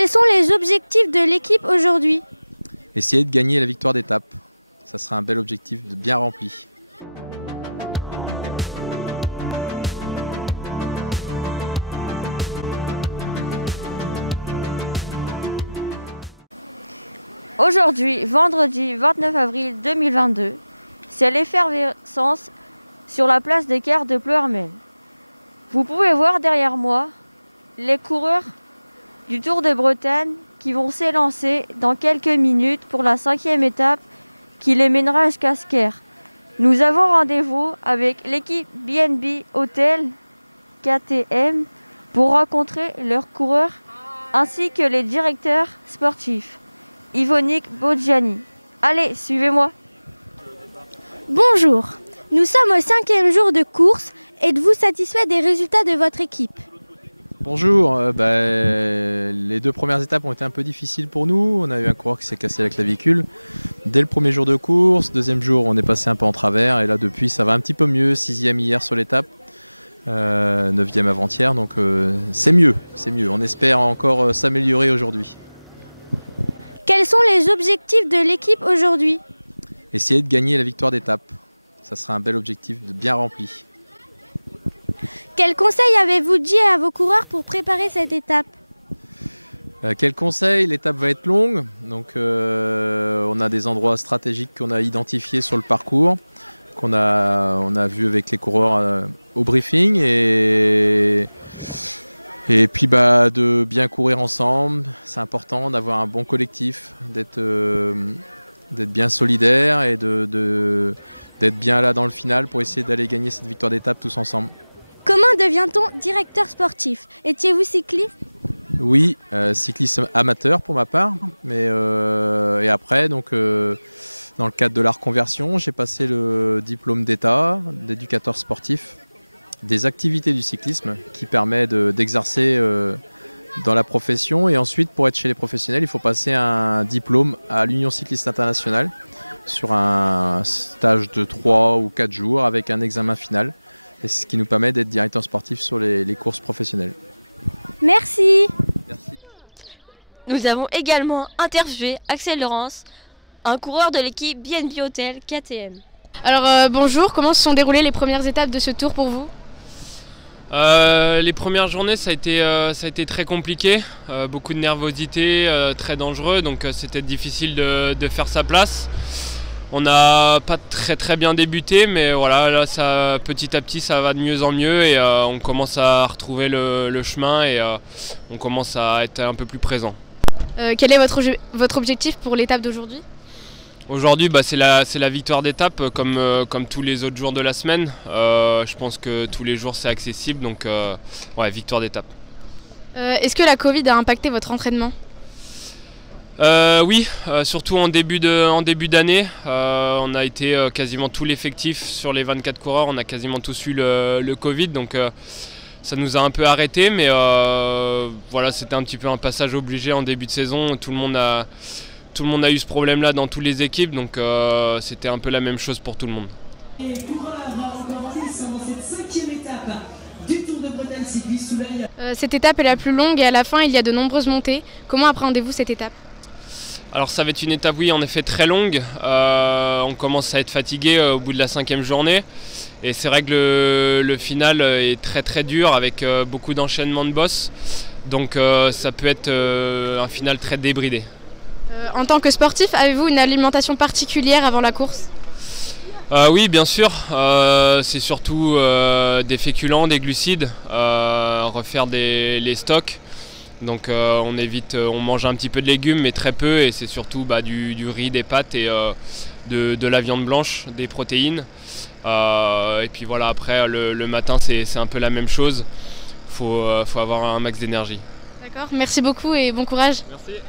Quels sont les objectifs de l'équipe aujourd'hui? Essayer de gagner la victoire d'étape. Ça sera un bel objectif bien rempli. Aujourd'hui, vendredi 29 avril 2022, c'est l'effervescence sur la place des Quais de Ploërmel. Vous pouvez voir derrière moi les coureurs du Tour de Bretagne qui vont s'élancer dans quelques minutes pour la 5e étape qui les mènera jusqu'à Sker. Nous avons rendez-vous avec l'équipe BNB Hotel KTM pour rencontrer leurs coureurs ainsi que les directeurs sportifs. Yvonique Bodjani. Allez, suivez-moi. Bonjour, nous sommes au 5e jour de course. Êtes-vous satisfait des résultats de votre équipe? Bonjour, les 2 premières étapes ont été un peu difficiles pour nous. On a eu un coureur qui s'est cassé la clavicule dès le premier jour de course. 2e jour, on est passé un peu en travers et là depuis ça va un petit peu mieux. 6e hier sur l'étape, 9e avant-hier, donc c'est mieux. On espère encore s'améliorer aujourd'hui. Quels sont les objectifs de l'équipe aujourd'hui? Essayer de gagner la victoire d'étape. Ça sera un bel objectif bien rempli. Quels conseils avez-vous dit à vos coureurs pour préparer cette étape? Quel conseil? L'étape va être longue, donc on a des endroits stratégiques qu'on a identifiés sur le parcours, on a vu avec les coureurs au briefing et puis de bien courir ensemble. C'est important d'avoir un bon collectif, d'être bien solidaire et d'être bien là dans le final pour essayer d'aller gagner cette victoire d'étape tous ensemble. Comment devient-on directeur sportif? Étiez-vous cycliste? Oui, cycliste amateur pour ma part, mais et après donc dans le cadre de la reconversion, j'ai passé le diplôme d'État d'éducateur sportif des activités du cyclisme qui permet d'exercer dans la profession, et ensuite pour être chez les professionnels il faut passer un diplôme à l'Union cycliste internationale sur un stage de 3 ou 4 jours avec un examen final, et c'est ce qui nous permet d'être directeur sportif sur les courses professionnelles. Merci. Merci. Nous avons également interviewé Axel Laurence, un coureur de l'équipe BNB Hotel KTM. Alors bonjour, comment se sont déroulées les premières étapes de ce tour pour vous? Les premières journées ça a été très compliqué, beaucoup de nervosité, très dangereux, donc c'était difficile de faire sa place. On n'a pas très bien débuté, mais voilà, là petit à petit ça va de mieux en mieux et on commence à retrouver le chemin et on commence à être un peu plus présent. Quel est votre objectif pour l'étape d'aujourd'hui? Aujourd'hui, c'est la victoire d'étape comme tous les autres jours de la semaine. Je pense que tous les jours c'est accessible, donc ouais, victoire d'étape. Est-ce que la Covid a impacté votre entraînement? Oui, surtout en début d'année. On a été quasiment tout l'effectif sur les 24 coureurs, on a quasiment tous eu le Covid, donc ça nous a un peu arrêté, mais voilà, c'était un petit peu un passage obligé en début de saison. Tout le monde a eu ce problème-là dans toutes les équipes, donc c'était un peu la même chose pour tout le monde. Les coureurs encore en lice dans cette 5e étape du Tour de Bretagne cycliste sous l'œil. Cette étape est la plus longue et à la fin il y a de nombreuses montées. Comment appréhendez-vous cette étape? Alors ça va être une étape, oui, en effet très longue. On commence à être fatigué au bout de la 5e journée. Et c'est vrai que le final est très dur avec beaucoup d'enchaînements de bosses. Donc ça peut être un final très débridé. En tant que sportif, avez-vous une alimentation particulière avant la course? Oui, bien sûr. C'est surtout des féculents, des glucides, refaire les stocks. Donc on mange un petit peu de légumes, mais très peu, et c'est surtout du riz, des pâtes et de la viande blanche, des protéines. Et puis voilà, après le matin c'est un peu la même chose. Faut avoir un max d'énergie. D'accord, merci beaucoup et bon courage. Merci.